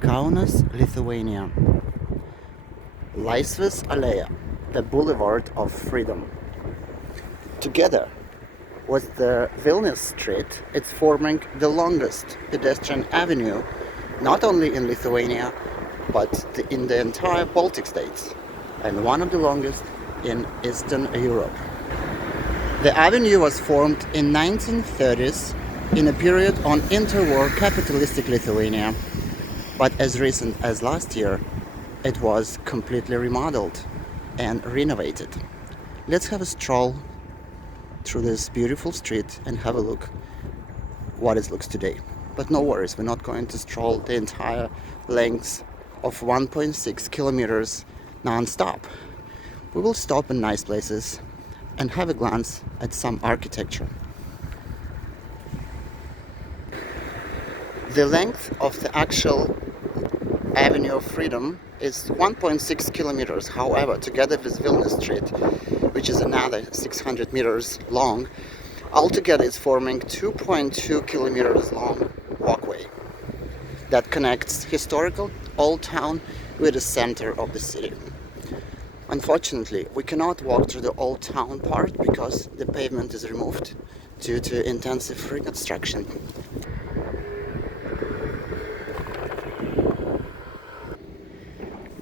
Kaunas, Lithuania. Laisvės Alėja, the Boulevard of Freedom. Together with the Vilnius Street, it's forming the longest pedestrian avenue not only in Lithuania but in the entire Baltic states, and one of the longest in Eastern Europe. The avenue was formed in 1930s in a period on interwar capitalistic Lithuania, but as recent as last year it was completely remodeled and renovated. Let's have a stroll through this beautiful street and have a look what it looks today. But no worries, we're not going to stroll the entire length of 1.6 kilometers non-stop. We will stop in nice places and have a glance at some architecture. The length of the actual Avenue of Freedom is 1.6 kilometers. However, together with Vilnius Street, which is another 600 meters long, altogether it's forming 2.2 kilometers long walkway that connects historical Old Town with the center of the city. Unfortunately, we cannot walk through the Old Town part because the pavement is removed due to intensive reconstruction.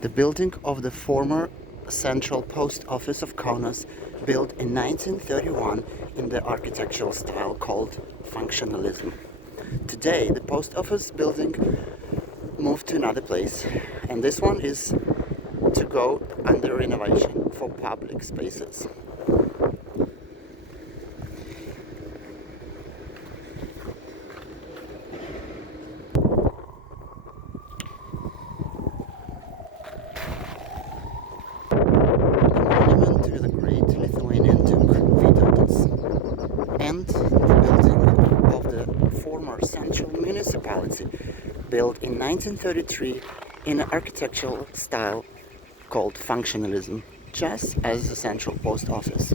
The building of the former Central Post Office of Kaunas, built in 1931 in the architectural style called functionalism. Today, the post office building moved to another place, and this one is to go under renovation for public spaces. Monument to the great Lithuanian Duke Vytautas, and the building of the former Central Municipality, built in 1933 in an architectural style called functionalism, just as the Central Post Office.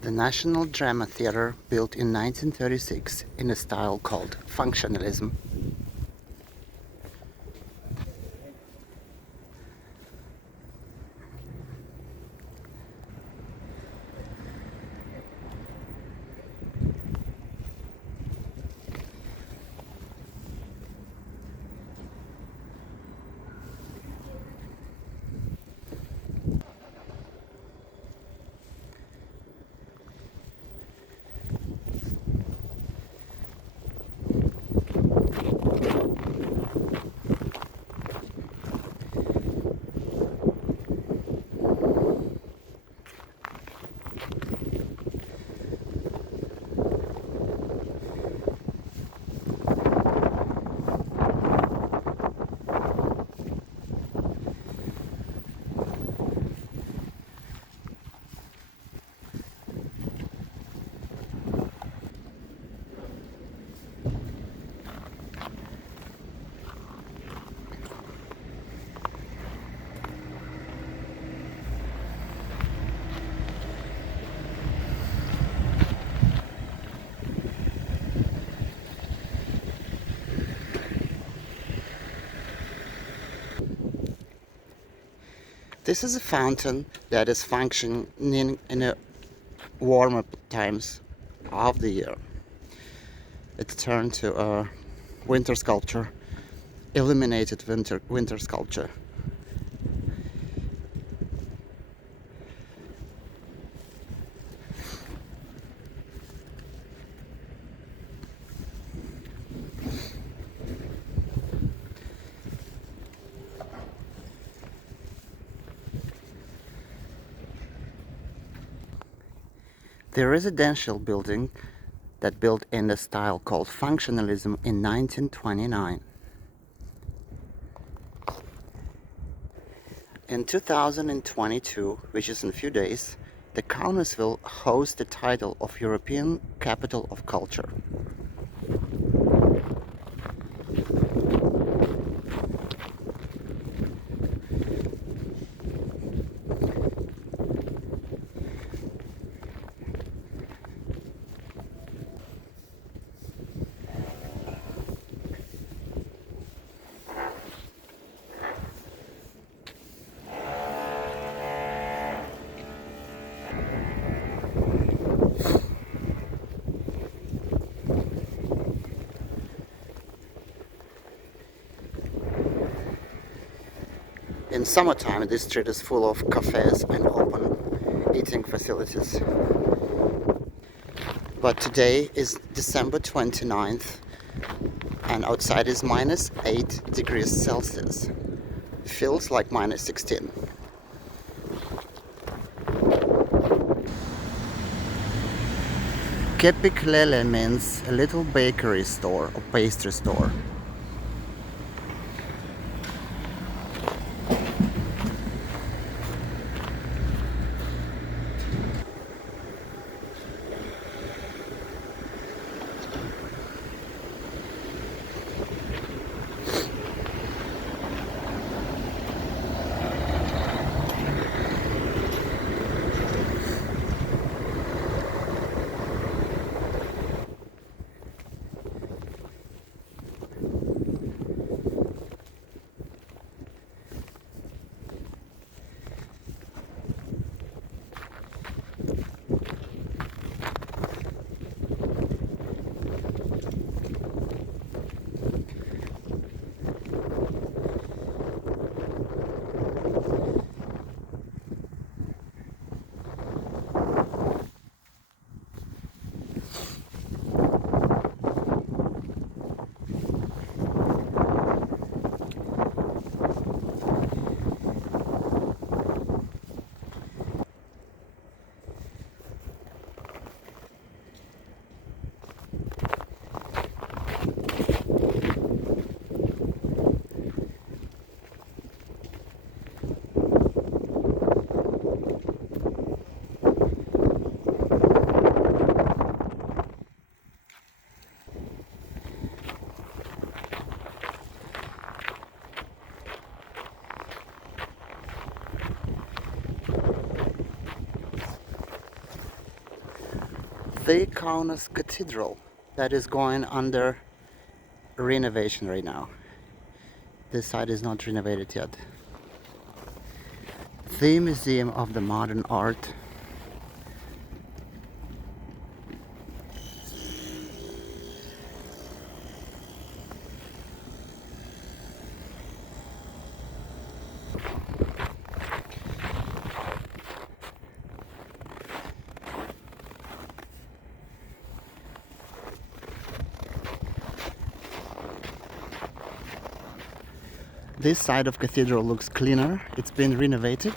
The National Drama Theatre, built in 1936 in a style called functionalism. This is a fountain that is functioning in a warmer times of the year. It's turned to a winter sculpture, illuminated winter sculpture. The residential building that built in the style called functionalism in 1929. In 2022, which is in a few days, the Kaunas will host the title of European Capital of Culture. In summertime, this street is full of cafes and open eating facilities. But today is December 29th and outside is minus 8 degrees Celsius. Feels like minus 16. Kepiklele means a little bakery store or pastry store. The Kaunas Cathedral that is going under renovation right now. This side is not renovated yet. The Museum of the Modern Art. This side of cathedral looks cleaner, it's been renovated,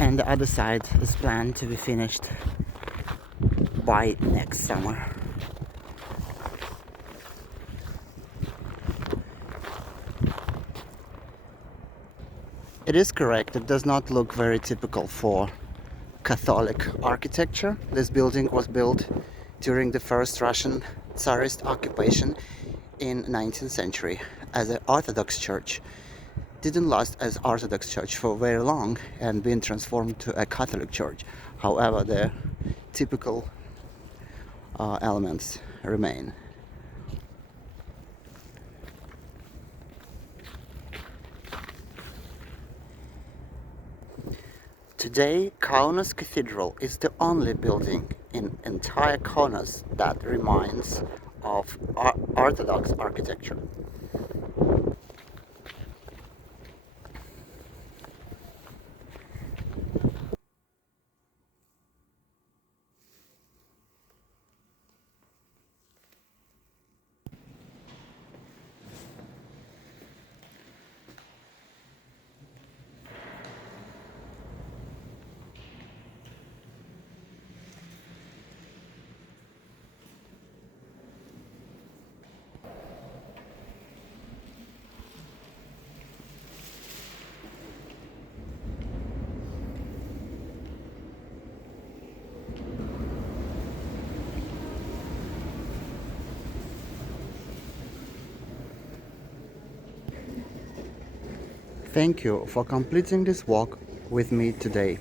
and the other side is planned to be finished by next summer. It is correct, it does not look very typical for Catholic architecture. This building was built during the first Russian Tsarist occupation in 19th century as an Orthodox church. Didn't last as Orthodox church for very long and been transformed to a Catholic church. However, the typical elements remain. Today, Kaunas Cathedral is the only building in entire Kaunas that remains of Orthodox architecture. Thank you for completing this walk with me today.